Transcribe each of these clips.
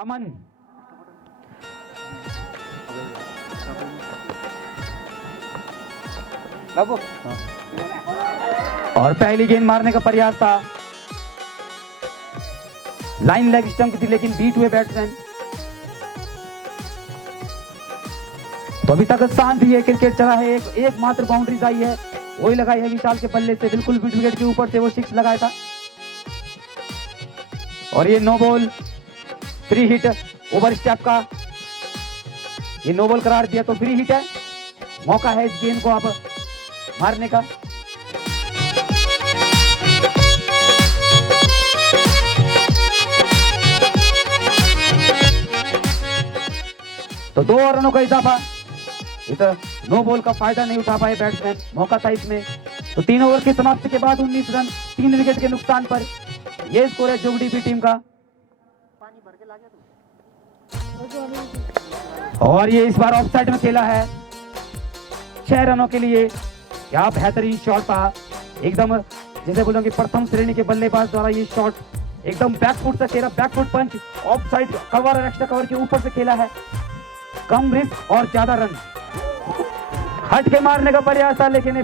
अमन और पहली गेंद मारने का प्रयास था, लाइन लेग स्टंप थी लेकिन बीट हुए बैट्समैन। तो अभी तक शांत ही है, क्रिकेट चला है। एक मात्र बाउंड्रीज आई है, वही लगाई है विशाल के बल्ले से, बिल्कुल विकेट के ऊपर से वो 6 लगाया था। और ये no ball 3 hit over step का, ये नो बॉल करार दिया तो 3 हिट है। मौका है इस गेंद को आप मारने का। तो 2 रनों का इजाफा, इधर नो बॉल का फायदा नहीं उठा पाए बैट्समैन, मौका था इसमें। तो 3 ओवर की समाप्ति के बाद 19 रन 3 विकेट के नुकसान पर यह स्कोर है जोगडीपी टीम का। और ये इस बार ऑफसाइड में खेला है 6 रनों के लिए। क्या बेहतरीन शॉट था, एकदम जैसे बोलोगे कि प्रथम श्रेणी के बल्लेबाज द्वारा ये शॉट एकदम बैकफुट से खेला, बैकफुट पंच ऑफसाइड कवर और एक्स्ट्रा कवर के ऊपर से खेला है। कम रिस्क और ज्यादा रन, हट के मारने का प्रयास था लेकिन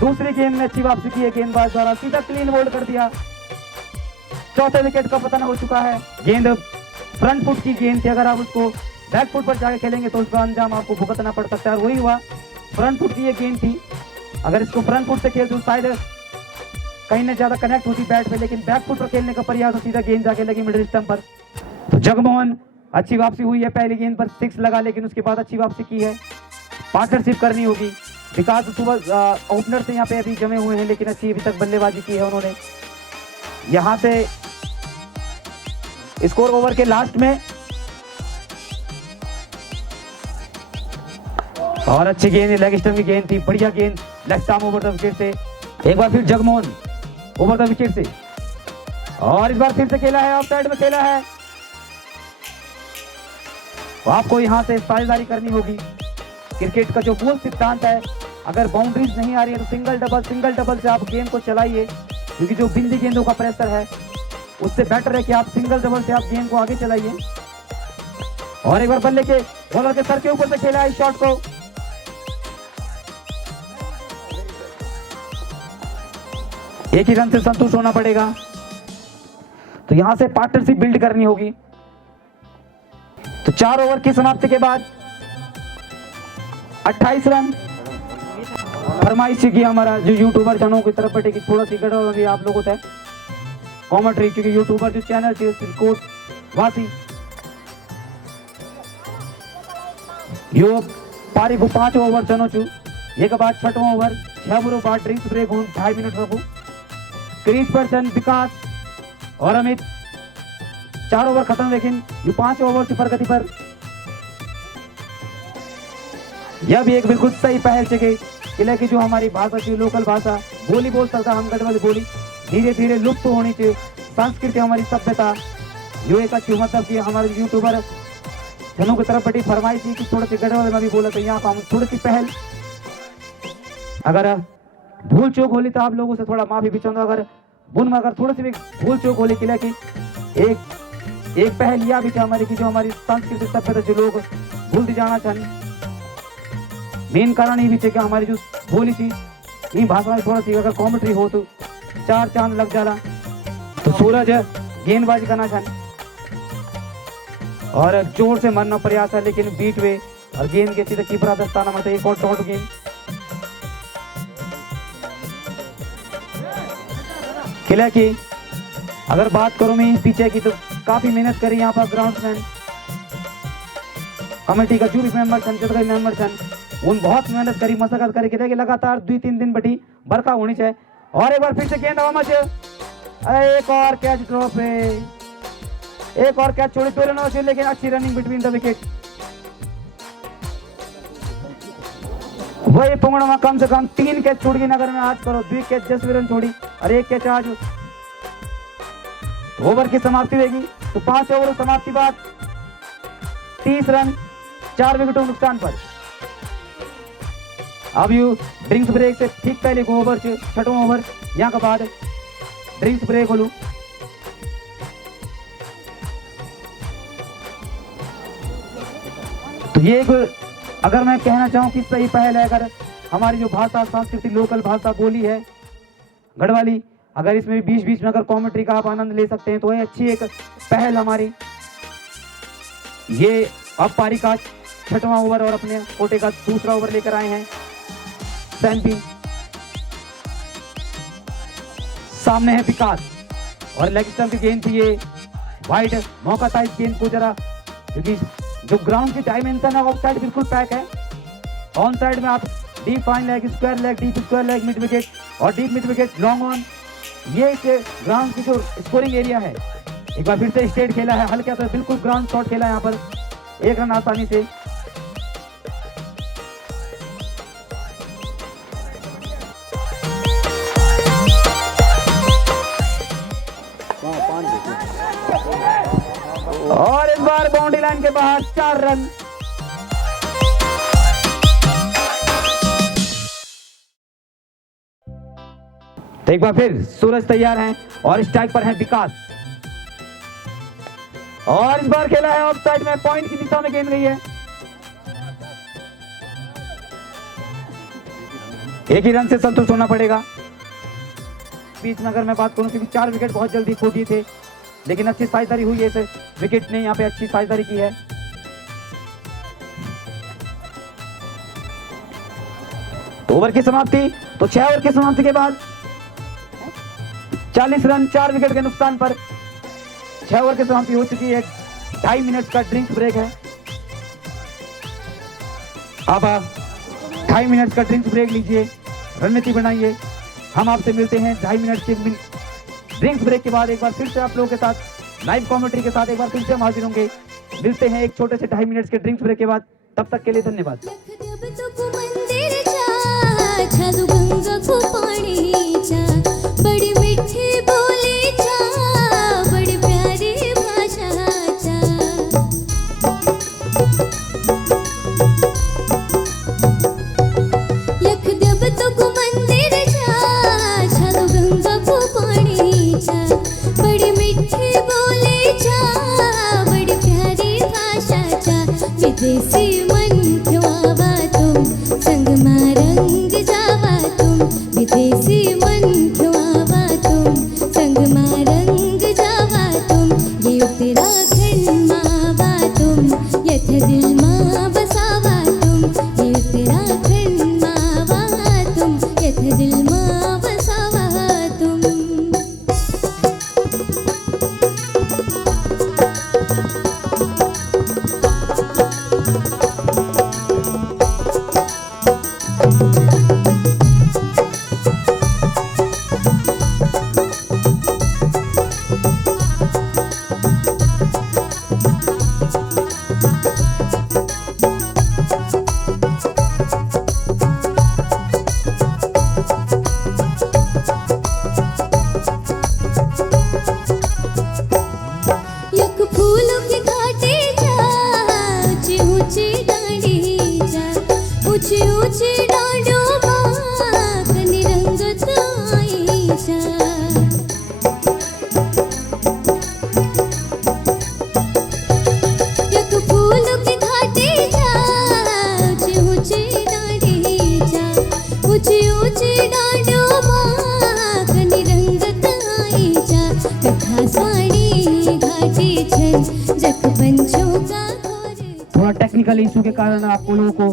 दूसरी गेंद में अच्छी वापसी की है गेंदबाज द्वारा, सीधा क्लीन बोल्ड कर दिया। चौथे विकेट का पतन हो चुका है। गेंद फ्रंट फुट की गेंद थी, अगर आप उसको बैक फुट पर जाकर खेलेंगे तो उसका अंजाम आपको भुगतना पड़ सकता है, और वही हुआ। फ्रंट फुट की ये गेंद थी, अगर इसको फ्रंट फुट से खेलते शायद कहीं ना ज्यादा कनेक्ट होती बैट पे, लेकिन बैक फुट पर खेलने का प्रयास सीधा गेंद जाके लगी मिडिल स्टंप पर। तो जगमोहन अच्छी वापसी हुई है, पहली गेंद पर 6 लगा लेकिन उसके बाद अच्छी वापसी की है। पार्टनरशिप करनी होगी। विकास सुबह ओपनर से यहाँ पे अभी जमे हुए हैं लेकिन अच्छी अभी तक बल्लेबाजी की है उन्होंने। यहाँ से स्कोर ओवर के लास्ट में, और अच्छी गेंद लेग स्टंप की गेंद थी, बढ़िया गेंद leg stump over the wicket से। एक बार फिर जगमोहन ओवर द विकेट से, और इस बार फिर से खेला है, ऑफसाइड में खेला है। तो आपको यहां से साझेदारी करनी होगी। क्रिकेट का जो मूल सिद्धांत है, अगर बाउंड्रीज नहीं आ रही है तो सिंगल डबल से आप गेंद को चलाइए, क्योंकि जो बिंदी गेंदों का प्रेशर है उससे बेटर है कि आप सिंगल डबल से आप गेंद को आगे चलाइए। और एक बार बल्ले के बॉलर के सर के ऊपर से खेला है इस शॉट को। एक ही रन से संतुष्ट होना पड़ेगा। तो यहां से पार्टनरशिप बिल्ड करनी होगी। तो 4 ओवर की समाप्ति के बाद 28 रन फरमाइश की हमारा जो यूट्यूबर जनों की तरफ बटेगी, थोड़ा सी गड़बड़ होगी आप लोगों तक कॉमेंट्री, क्योंकि यूट्यूबर जो चैनल थी कोट वासी यो पारी को 5 ओवर चनो चू एक बाद 6वां ओवर 6 बुरो बाद ड्रिंक्स ब्रेक हो 2.5 मिनट रखो। क्रीज पर्सन विकास और अमित 4 ओवर खत्म, लेकिन ये 5 ओवर की प्रगति पर यह भी एक बिल्कुल सही पहल से किले की जो हमारी भाषा थी, लोकल भाषा बोली बोल सकता, हम गढ़वाली बोली धीरे धीरे लुप्त तो होनी चाहिए। संस्कृति हमारी सभ्यता यो एक अच्छी मतलब कि हमारे यूट्यूबर जनों की तरफ बड़ी फरमाइश थी कि थोड़ी सी गढ़वाली में भी बोला, तो यहाँ हम थोड़ी सी पहल, अगर भूल चूक होली तो आप लोगों से थोड़ा माफी भी चाहूंगा। अगर बुन में अगर थोड़ी सी भी भूल चूक होली किले की एक पहल यह भी हमारी की जो हमारी सांस्कृतिक सभ्यता जो लोग भूलते जाना चाहिए। मेन कारण ये भी थे कि हमारी जो बोली थी इन भाषा में थोड़ा सी अगर कॉमेंट्री हो तो 4 चांद लग जाला। तो सूरज गेंदबाजी करना चाहिए और जोर से मारना प्रयास है, लेकिन बीट वे और गेंद के सीधे कीपर दस्ताना मतलब एक और डॉट गेंद खिला की। अगर बात करूं मैं पीछे की तो काफी मेहनत करी यहाँ पर ग्राउंडमैन कमेटी का जो भी मेंबर छन मेंबर छन उन बहुत मेहनत करी, मशक्कत करी कि लगातार 2-3 दिन बटी बरखा होनी चाहिए। और एक बार फिर से गेंद हवा में, एक और कैच ड्रॉप है, एक और कैच छोड़ी तो लेना चाहिए, लेकिन अच्छी रनिंग बिटवीन द विकेट। वही पुंगड़ में कम से कम 3 कैच छोड़ गई नगर में आज करो 2 कैच 10 रन छोड़ी और 1 कैच आज। ओवर की समाप्ति होगी तो 5 ओवर समाप्ति बाद 30 रन 4 विकेटों नुकसान पर। अब यू ड्रिंक्स ब्रेक से ठीक पहले को ओवर 6वां ओवर यहाँ के बाद ड्रिंक्स ब्रेक हो लू। तो ये एक, अगर मैं कहना चाहूँ कि सही पहल है, अगर हमारी जो भाषा संस्कृति लोकल भाषा बोली है गढ़वाली, अगर इसमें बीच बीच में अगर कॉमेंट्री का आप आनंद ले सकते हैं तो ये अच्छी एक पहल हमारी। ये अब पारी का 6वां ओवर और अपने कोटे का दूसरा ओवर लेकर आए हैं सैंपी। सामने है विकास और लेग स्टंप की गेंद थी ये वाइड। मौका था इस गेंद को जरा, क्योंकि जो ग्राउंड की डायमेंशन है ऑफ साइड बिल्कुल पैक है। ऑन साइड में आप deep fine leg, square leg, deep square leg, mid wicket और deep mid wicket, long on, ये ग्राउंड की जो स्कोरिंग एरिया है। एक बार फिर से स्ट्रेट खेला है, हल्का तो बिल्कुल ग्राउंड शॉट खेला है यहाँ पर, 1 रन आसानी से। और इस बार बाउंड्री लाइन के बाहर 4 रन। तो एक बार फिर सूरज तैयार हैं और स्ट्राइक पर है विकास, और इस बार खेला है ऑफ साइड में, पॉइंट की दिशा में गेंद गई है। एक ही रन से संतुष्ट होना पड़ेगा। बीच में अगर मैं बात करूं, क्योंकि 4 विकेट बहुत जल्दी खो दिए थे, लेकिन अच्छी साझेदारी हुई है, इस विकेट ने यहाँ पे अच्छी साझेदारी की है। तो ओवर की समाप्ति, तो 6 ओवर की समाप्ति के बाद 40 रन 4 विकेट के नुकसान पर 6 ओवर की समाप्ति हो चुकी है। 2.5 मिनट का ड्रिंक्स ब्रेक है। अब 2.5 मिनट का ड्रिंक्स ब्रेक लीजिए, रणनीति बनाइए। हम आपसे मिलते हैं 2.5 मिनट के ड्रिंक्स ब्रेक के बाद। एक बार फिर से आप लोगों के साथ लाइव कमेंट्री के साथ एक बार फिर से हम हाजिर होंगे। मिलते हैं एक छोटे से 2.5 मिनट के ड्रिंक्स ब्रेक के बाद। तब तक के लिए धन्यवाद। बड़ी मीठी बोली चा, बड़ी प्यारी भाषा चा, लख देव तो को मंदिर चा, छादू गंगा को पानी चा, बड़ी मीठी बोली चा, बड़ी प्यारी भाषा चा, विदेशी मन खवावा तुम, संग मारंग जावा तुम, विदेशी मन खवावा तुम, संग मारंग जावा तुम, ये उत्तराखंड मावा तुम, यथ दिल माँ बसावा तुम, ये उत्तराखंड मावा तुम, यथ दिल माँ बसावा तुम। थोड़ा टेक्निकल इशू के कारण आपको लोगों को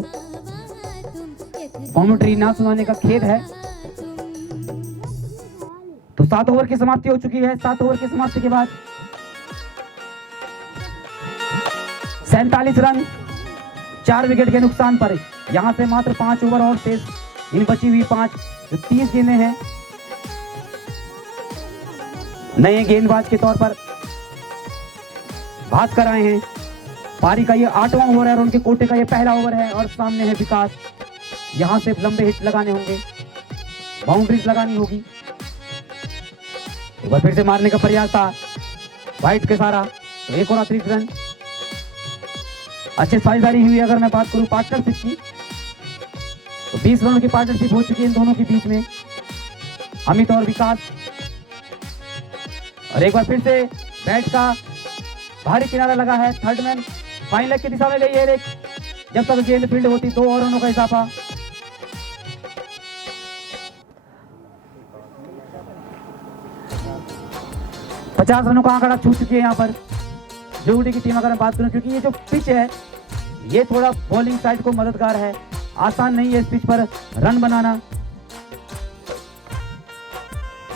कमेंट्री ना सुनाने का खेद है। तो 7 ओवर की समाप्ति हो चुकी है। 7 ओवर की समाप्ति के बाद 47 रन 4 विकेट के नुकसान पर यहां से मात्र 5 ओवर और शेष। इन बची हुई 5 जो 30 गेंदें हैं नए गेंदबाज के तौर पर भाग कर आए हैं। पारी का ये 8वां ओवर है और उनके कोटे का ये पहला ओवर है। और सामने है विकास, यहां से लंबे हिट लगाने होंगे, बाउंड्रीज लगानी होगी। एक बार फिर से मारने का प्रयास था वाइट के सारा, तो एक और अतिरिक्त रन। अच्छी साझेदारी हुई। अगर मैं बात करूं पार्टनरशिप की, तो 20 रनों की पार्टनरशिप हो चुकी है इन दोनों के बीच में, अमित और विकास। और एक बार फिर से बैट का भारी किनारा लगा है। थर्ड मैन फाइन लेग की दिशा में गई है। जब तक गेंद फील्ड होती 2 और रनों का इजाफा। पचास रनों का आंकड़ा छू चुकी है यहाँ पर जोगड़ी की टीम। अगर मैं बात करूं, क्योंकि ये जो पिच है ये थोड़ा बॉलिंग साइड को मददगार है, आसान नहीं है इस पिच पर रन बनाना।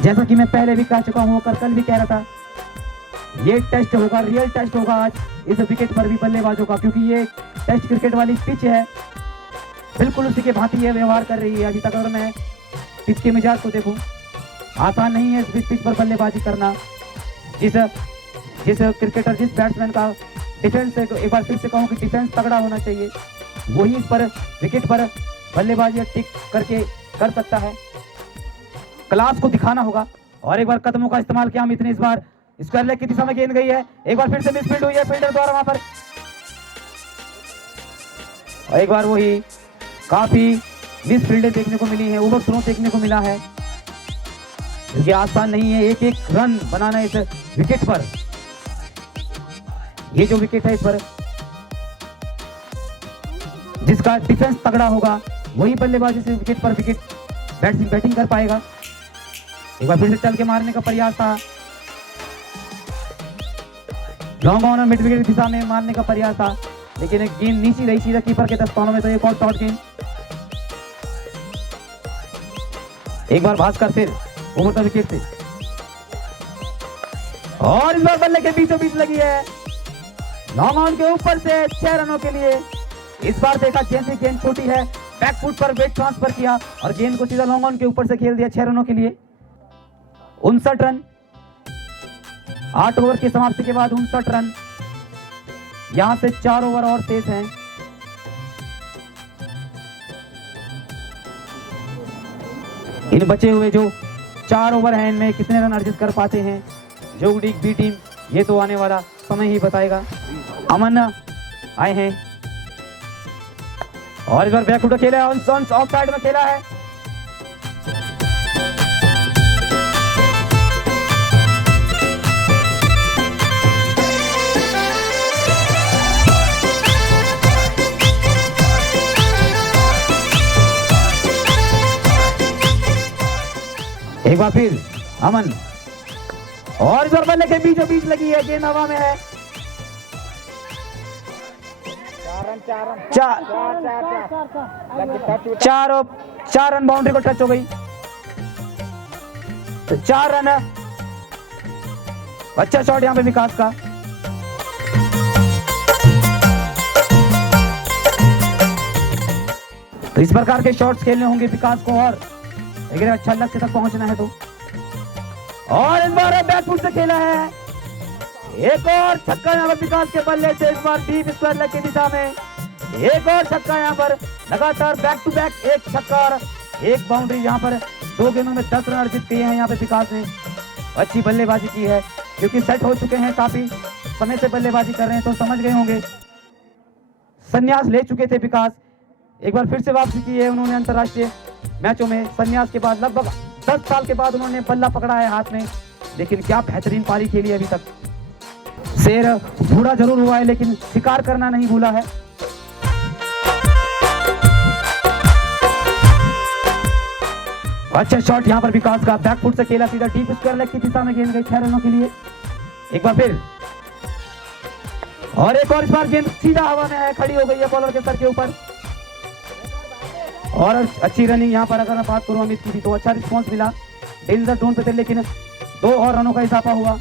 जैसा कि मैं पहले भी कह चुका हूं और कल भी कह रहा था, ये टेस्ट होगा, रियल टेस्ट होगा आज इस विकेट पर भी बल्लेबाजों का, क्योंकि ये टेस्ट क्रिकेट वाली पिच है, बिल्कुल उसी के भांति ये व्यवहार कर रही है अभी तक। अगर मैं पिच के मिजाज को देखूं, आसान नहीं है इस पिच पर बल्लेबाजी करना। जिस क्रिकेटर, जिस बैट्समैन का डिफेंस, एक बार फिर से कहूं कि डिफेंस तगड़ा होना चाहिए, वही इस पर विकेट पर बल्लेबाजी टिक करके कर सकता है। क्लास को दिखाना होगा। और एक बार कदमों का इस्तेमाल किया अमित ने, इस बार स्क्वायर लेग की दिशा में गेंद गई है, एक बार फिर से मिसफील्ड हुई है फील्डर द्वारा वहां पर। और एक बार वही काफी मिसफील्डें देखने को मिली है, ओवर थ्रो देखने को मिला है, क्योंकि आसान नहीं है एक एक रन बनाना इस विकेट पर। ये जो विकेट है इस पर जिसका डिफेंस तगड़ा होगा वही बल्लेबाजी से विकेट पर विकेट बैटिंग कर पाएगा। एक बार फिर से चल के मारने का प्रयास था, लॉन्ग ऑन और मिड विकेट दिशा में मारने का प्रयास था, लेकिन एक गेंद नीची रही सीधा कीपर के दस्तानों में। तो एक और शॉट गेंद, एक बार भास्कर फिर ओवर द विकेट से, और इस बार बल्ले के बीचों बीच लगी है, लॉन्ग ऑन के ऊपर से 6 रनों के लिए। इस बार देखा जैसे गेंद छोटी है, बैक फुट पर वेट ट्रांसफर किया और गेंद को सीधा लॉन्ग ऑन के ऊपर से खेल दिया 6 रनों के लिए। 59 रन, 8 ओवर की समाप्ति के बाद 59 रन। यहां से 4 ओवर और शेष हैं। इन बचे हुए जो 4 ओवर हैं, इनमें कितने रन अर्जित कर पाते हैं जोगड़ी बी टीम, ये तो आने वाला समय ही बताएगा। अमन आए हैं और इस बार बैकफुट खेला है, ऑफ साइड में खेला है। एक बार फिर अमन, और इस बार बल्ले के बीचों बीच लगी है, गेंद हवा में है। 4 रन बाउंड्री को टच हो गई, तो 4 रन। अच्छा शॉट यहां पे विकास का। तो इस प्रकार के शॉट्स खेलने होंगे विकास को, और अगर अच्छा लक्ष्य तक पहुंचना है तो। और इस बार बैकफुट से खेला है, एक और छक्का यहाँ पर विकास के बल्ले से, इस बार डीप स्क्वायर लेग की दिशा में एक और छक्का यहाँ पर, लगातार बैक टू बैक एक छक्का और एक बाउंड्री। यहाँ पर 2 गेंदों में 10 रन अर्जित किए हैं यहाँ पे विकास ने। अच्छी बल्लेबाजी की है, क्योंकि सेट हो चुके हैं, काफी समय से बल्लेबाजी कर रहे हैं, तो समझ गए होंगे। संन्यास ले चुके थे विकास, एक बार फिर से वापसी की है उन्होंने अंतरराष्ट्रीय मैचों में। संन्यास के बाद लगभग 10 साल के बाद उन्होंने बल्ला पकड़ा है हाथ में, लेकिन क्या बेहतरीन पारी खेली है अभी तक। शेर बूढ़ा जरूर हुआ है, लेकिन शिकार करना नहीं भूला है। अच्छा शॉट यहाँ पर विकास का, बैकफुट से खेला सीधा डीप स्क्वायर लेग की दिशा में, गेंद गई 6 रनों के लिए। एक बार फिर, और एक और, इस बार गेंद सीधा हवा में है, खड़ी हो गई है बॉलर के सर के ऊपर। और अच्छी रनिंग यहाँ पर अगर मैं बात करूं अमित की भी, तो अच्छा रिस्पांस मिला, डेंजर जोन पे थे, लेकिन 2 और रनों का इजाफा हुआ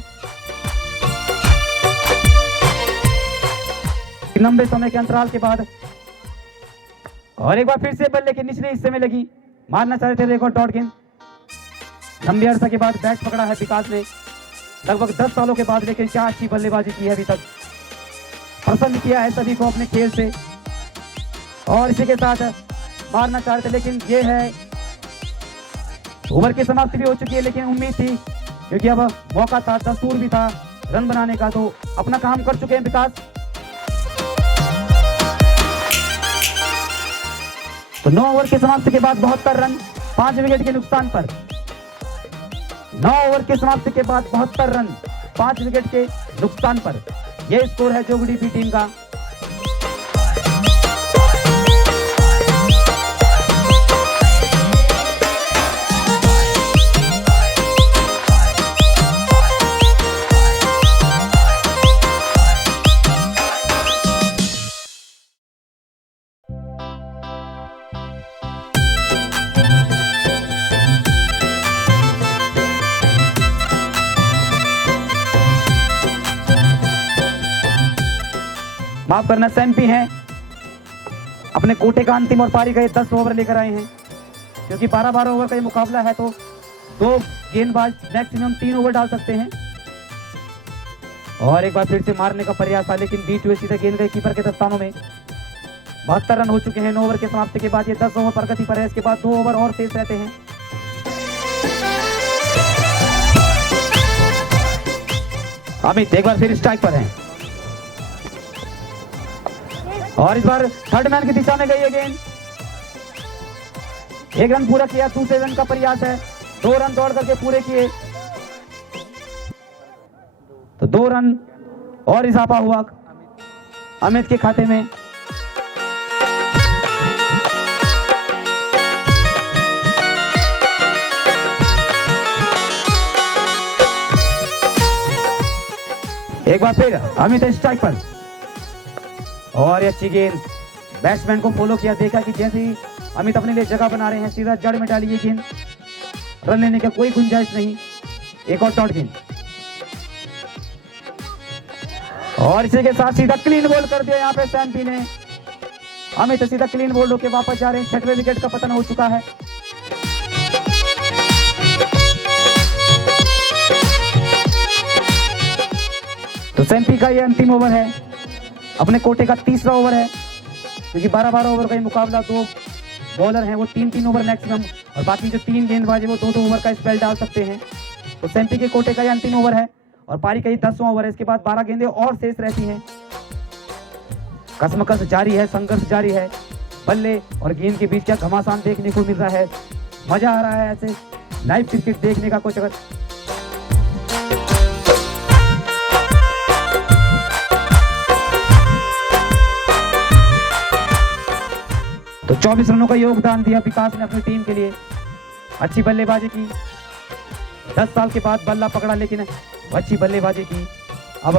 लंबे समय के अंतराल के बाद। और एक बार फिर से बल्ले के निचले हिस्से में लगी, मारना चाह रहे थे रिकॉर्ड डॉट गेंद। लंबे अरसा के बाद बैट पकड़ा है विकास ने, लगभग 10 सालों के बाद, लेकिन क्या अच्छी बल्लेबाजी की है अभी तक। पसंद किया है सभी को अपने खेल से, और इसी के साथ मारना चाह रहे थे, लेकिन ये है ओवर की समाप्ति भी हो चुकी है। लेकिन उम्मीद थी, क्योंकि अब मौका था, दस्तूर भी था रन बनाने का, तो अपना काम कर चुके हैं विकास। तो 9 ओवर की समाप्ति के बाद 72 रन 5 विकेट के नुकसान पर। 9 ओवर की समाप्ति के बाद 72 रन 5 विकेट के नुकसान पर, यह स्कोर है जोगड़ी बी टीम का। माफ करना, सैम्पी हैं, अपने कोटे का अंतिम और पारी का ये 10 ओवर लेकर आए हैं। क्योंकि 12-12 ओवर का ये मुकाबला है तो 2 गेंदबाज मैक्सिमम 3 ओवर डाल सकते हैं। और एक बार फिर से मारने का प्रयास था, लेकिन बीच हुए सीधे गेंद गए कीपर के दस्तानों में। 72 रन हो चुके हैं 9 ओवर के समाप्ति के बाद। ये 10 ओवर प्रगति पर है, इसके बाद 2 ओवर और शेष रहते हैं। अमित एक बार फिर स्ट्राइक पर हैं और इस बार थर्ड मैन की दिशा में गई है गेंद। 1 रन पूरा किया, दूसरे रन का प्रयास है। 2 रन दौड़ करके पूरे किए तो 2 रन और इजाफा हुआ अमित के खाते में। एक बार फिर अमित स्ट्राइक पर और अच्छी गेंद, बैट्समैन को फॉलो किया, देखा कि जैसे ही अमित अपने लिए जगह बना रहे हैं सीधा जड़ में डाली ये गेंद, रन लेने का कोई गुंजाइश नहीं। एक और शॉट गेंद और इसी के साथ सीधा क्लीन बॉल कर दिया यहाँ पे सैम्पी ने। अमित सीधा क्लीन बॉल होकर वापस जा रहे हैं। 6वें विकेट का पतन हो चुका है। तो सैम्पी का ये अंतिम ओवर है, अपने कोटे का तीसरा ओवर है। क्योंकि 12-12 ओवर का ये मुकाबला, 2 बॉलर हैं वो 3-3 ओवर मैक्सिमम, और बाकी जो 3 गेंदबाज है वो 2-2 ओवर का स्पेल डाल सकते हैं। तो सैम्पी के कोटे का ये अंतिम ओवर है और पारी का ये 10वां ओवर है। इसके बाद 12 गेंदें और शेष रहती हैं। कसमकस जारी है, संघर्ष जारी है। बल्ले और गेंद के बीच क्या घमासान देखने को मिल रहा है। मजा आ रहा है ऐसे लाइव क्रिकेट देखने का। कुछ अगर तो 24 रनों का योगदान दिया विकास ने अपनी टीम के लिए। अच्छी बल्लेबाजी की, 10 साल के बाद बल्ला पकड़ा, लेकिन अच्छी बल्लेबाजी की। अब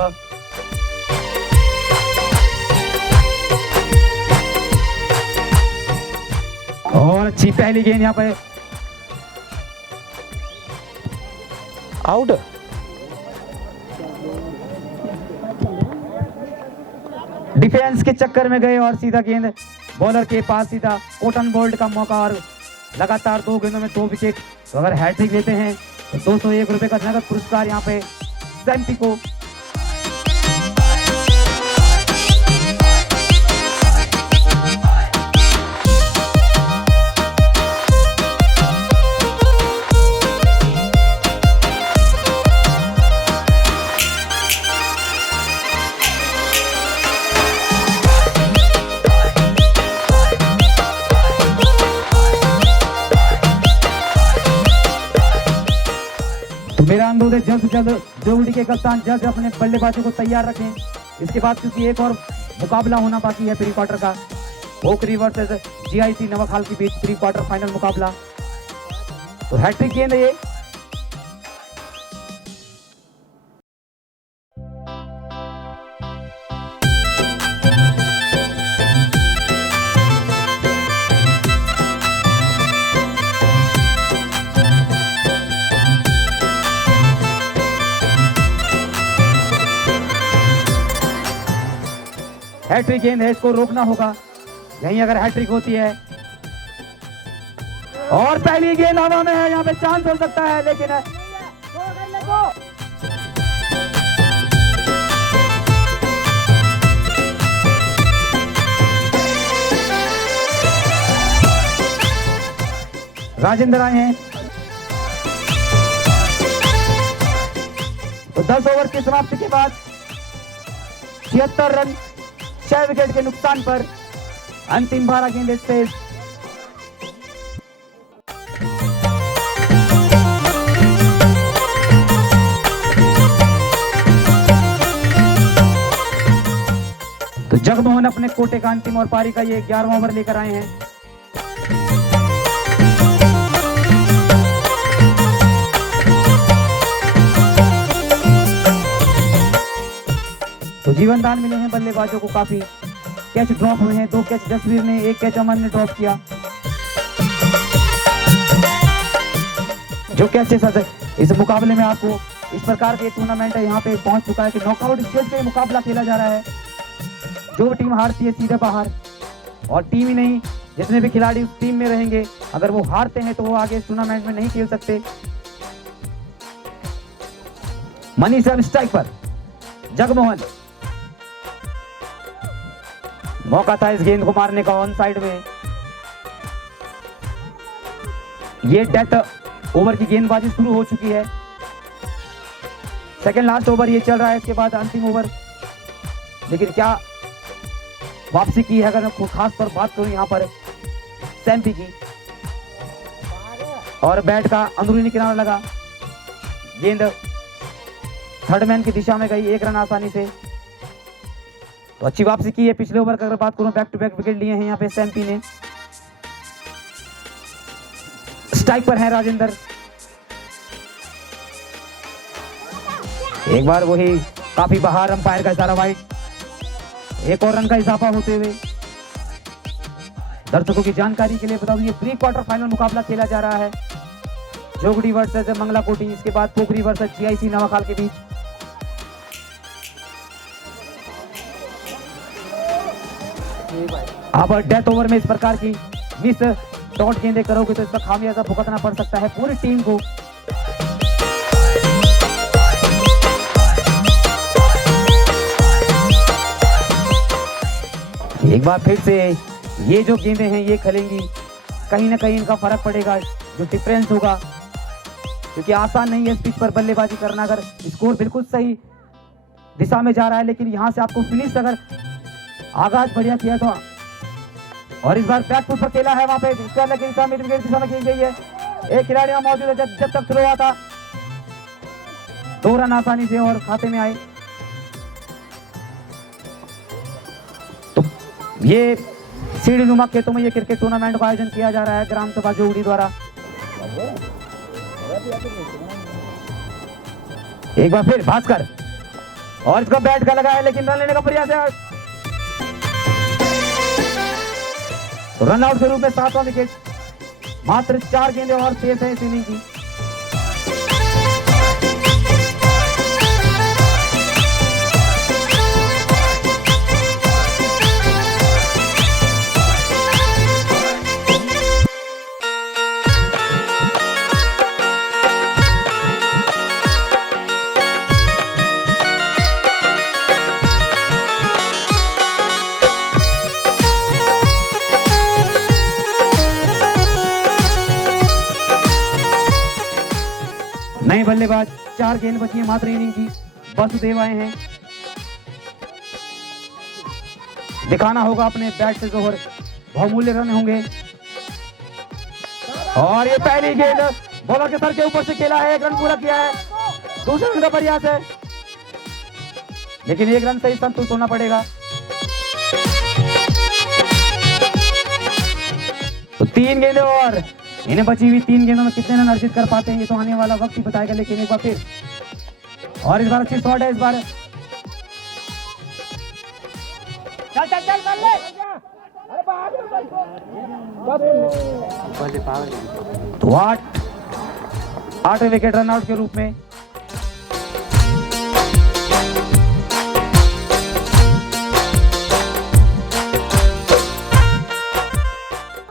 और अच्छी पहली गेंद यहाँ पे आउट। डिफेंस के चक्कर में गए और सीधा गेंद बॉलर के पास, सीधा कॉटन बोल्ट का मौका और लगातार 2 गेंदों में 2 विकेट। तो अगर हैट्रिक लेते हैं तो 201 रुपए का नगद पुरस्कार यहाँ पे सैम्पी को। मेरा अनुरोध है जल्द से जल्द जोड़ी के कप्तान जल्द अपने बल्लेबाजों को तैयार रखें। इसके बाद क्योंकि एक और मुकाबला होना बाकी है प्री क्वार्टर का, ओकरी वर्सेस जीआईसी नवाखाल के बीच प्री क्वार्टर फाइनल मुकाबला। तो हैट्रिक गेंद है ये। हैट्रिक गेंद है, इसको रोकना होगा। यहीं अगर हैट्रिक होती है और पहली गेंद हवा में है, यहाँ पे चांस हो सकता है, लेकिन राजेंद्र आए हैं। तो 10 ओवर की समाप्ति के बाद 76 रन 6 विकेट के नुकसान पर अंतिम 12 गेंदें शेष। तो जगमोहन अपने कोटे का अंतिम और पारी का ये 11वां ओवर लेकर आए हैं। तो जीवन दान मिले हैं बल्लेबाजों को काफी। कैच ड्रॉप हुए हैं, 2 कैच जसवीर ने, 1 कैच अमन ने ड्रॉप किया। जो कैचेस इस मुकाबले में आपको इस प्रकार के टूर्नामेंट है यहाँ पे पहुंच चुका है कि नॉकआउट स्टेज पे मुकाबला खेला जा रहा है। जो टीम हारती है सीधे बाहर, और टीम ही नहीं जितने भी खिलाड़ी उस टीम में रहेंगे अगर वो हारते हैं तो वो आगे इस टूर्नामेंट में नहीं खेल सकते। मनीष अब स्ट्राइक पर, जगमोहन, मौका था इस गेंद को मारने का ऑन साइड में। ये डेथ ओवर की गेंदबाजी शुरू हो चुकी है, सेकंड लास्ट ओवर ये चल रहा है, इसके बाद अंतिम ओवर। लेकिन क्या वापसी की है अगर मैं खास पर बात करूं यहाँ पर सैम्पी की, और बैट का अंदरूनी किनारा लगा, गेंद थर्ड मैन की दिशा में गई, 1 रन आसानी से। तो अच्छी वापसी की है। पिछले ओवर का अगर बात करूं बैक टू बैक विकेट लिए हैं यहाँ पे सैम्पी ने। स्ट्राइक पर है राजेंद्र, एक बार वही काफी बाहर, अंपायर का इशारा वाइड, एक और रन का इजाफा होते हुए। दर्शकों की जानकारी के लिए बता दूं ये प्री क्वार्टर फाइनल मुकाबला खेला जा रहा है, जोगड़ी वर्सेस मंगला कोटी, इसके बाद पोखरी वर्सेस जीआईसी नवाखाल के बीच। अब डेथ ओवर में इस प्रकार की मिस डॉट गेंदें करोगे तो इसका खामियाजा भुगतना पड़ सकता है पूरी टीम को। एक बार फिर से ये जो गेंदें हैं ये खेलेंगी, कहीं ना कहीं इनका फर्क पड़ेगा, जो डिफरेंस होगा, क्योंकि आसान नहीं है इस पिच पर बल्लेबाजी करना। अगर स्कोर बिल्कुल सही दिशा में जा रहा है लेकिन यहाँ से आपको फिनिश अगर आगाज बढ़िया किया तो, और इस बार बैक फुट पर खेला है वहां पे दिशा मिड विकेट दिशा में खेली गई है, एक खिलाड़ी वहां मौजूद है जब तक थ्रो हुआ था, 2 रन आसानी से और खाते में आए। तो ये सीढ़ी नुमा खेतों में ये क्रिकेट टूर्नामेंट का आयोजन किया जा रहा है ग्राम सभा जोगड़ी द्वारा। एक बार फिर भास्कर, और इसका बैट का लगा है लेकिन रन लेने का प्रयास है, तो रन आउट के रूप में 7वां विकेट। मात्र 4 गेंदें और शेष है इस इनिंग की। नए बल्लेबाज, 4 गेंद बची है मात्र इनिंग की। वासुदेव आए हैं, दिखाना होगा अपने बैट से जोहर, बहुमूल्य रन होंगे। और ये पहली गेंद बॉलर के सर के ऊपर से खेला है, 1 रन पूरा किया है, दूसरे रन का प्रयास है लेकिन 1 रन से ही संतुष्ट होना पड़ेगा। तो 3 गेंदें और इन्हें बची हुई 3 गेंदों में कितने रन अर्जित कर पाते हैं ये तो आने वाला वक्त ही बताएगा। लेकिन एक बार फिर, और इस बार अच्छी शॉट है, इस बार चल चल चल कर ले, तो 8 विकेट रन आउट के रूप में।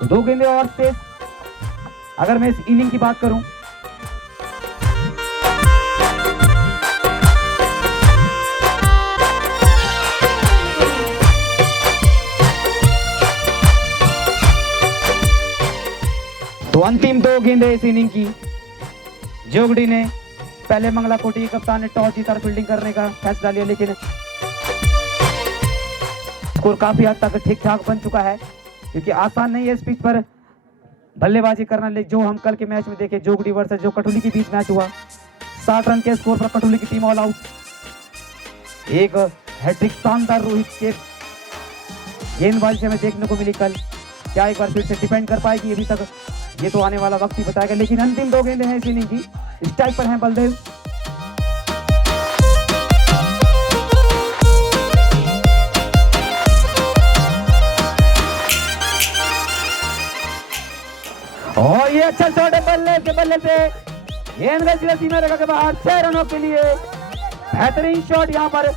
दो गेंदें और शेष अगर मैं इस इनिंग की बात करूं, तो अंतिम 2 गेंदें इस इनिंग की। जोगड़ी ने पहले मंगला कोटी के कप्तान ने टॉस जीता, फील्डिंग करने का फैसला लिया, लेकिन स्कोर काफी हद तक ठीक ठाक बन चुका है क्योंकि आसान नहीं है इस पिच पर बल्लेबाजी करना। लेकिन जो हम कल के मैच में देखे जोगड़ी वर्सेस जो कटुली के बीच मैच हुआ, 60 रन के स्कोर पर कटुली की टीम ऑल आउट। एक हैट्रिक शानदार रोहित के गेंदबाजी से हमें देखने को मिली कल, क्या एक बार फिर से डिपेंड कर पाएगी अभी तक ये तो आने वाला वक्त ही बताएगा। लेकिन अंतिम 2 गेंदें हैं इस इनिंग की, स्ट्राइक पर हैं बलदेव। और ये अच्छा शॉट है बल्ले से, गेंद गई सीमा रेखा के बाहर, 6 रनों के लिए बेहतरीन शॉट यहाँ पर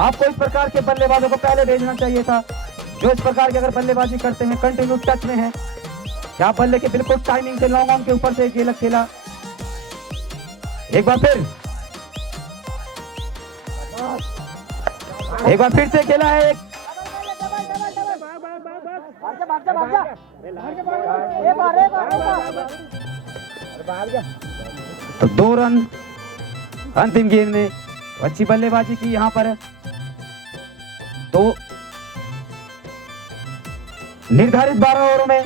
आपको इस प्रकार के बल्लेबाजों को पहले भेजना चाहिए था, जो इस प्रकार की अगर बल्लेबाजी करते हैं, कंटिन्यू टच में है, क्या बल्ले के बिल्कुल टाइमिंग से लॉन्ग ऑन के ऊपर से गेंद खेला। एक बार फिर से खेला है। तो 2 रन अंतिम गेंद में। अच्छी बल्लेबाजी की यहाँ पर। तो निर्धारित 12 ओवरों में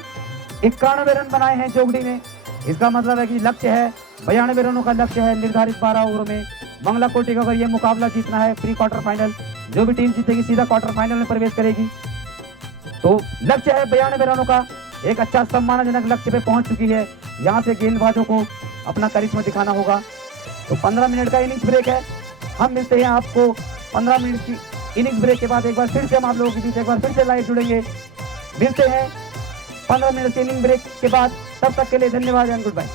91 रन बनाए हैं जोगड़ी ने। इसका मतलब है कि लक्ष्य है 92 रनों का लक्ष्य है निर्धारित 12 ओवरों में। मंगला कोटी का अगर ये मुकाबला जीतना है, प्री क्वार्टर फाइनल, जो भी टीम जीतेगी सीधा क्वार्टर फाइनल में प्रवेश करेगी। तो लक्ष्य है 92 रनों का। एक अच्छा सम्मानजनक लक्ष्य पे पहुंच चुकी है। यहाँ से गेंदबाजों को अपना करिश्मा दिखाना होगा। तो 15 मिनट का इनिंग्स ब्रेक है। हम मिलते हैं आपको 15 मिनट की इनिंग्स ब्रेक के बाद। एक बार फिर से हम आप लोगों के बीच एक बार फिर से लाइव जुड़ेंगे। मिलते हैं 15 मिनट के इनिंग ब्रेक के बाद। तब तक के लिए धन्यवाद एंड गुड बाय।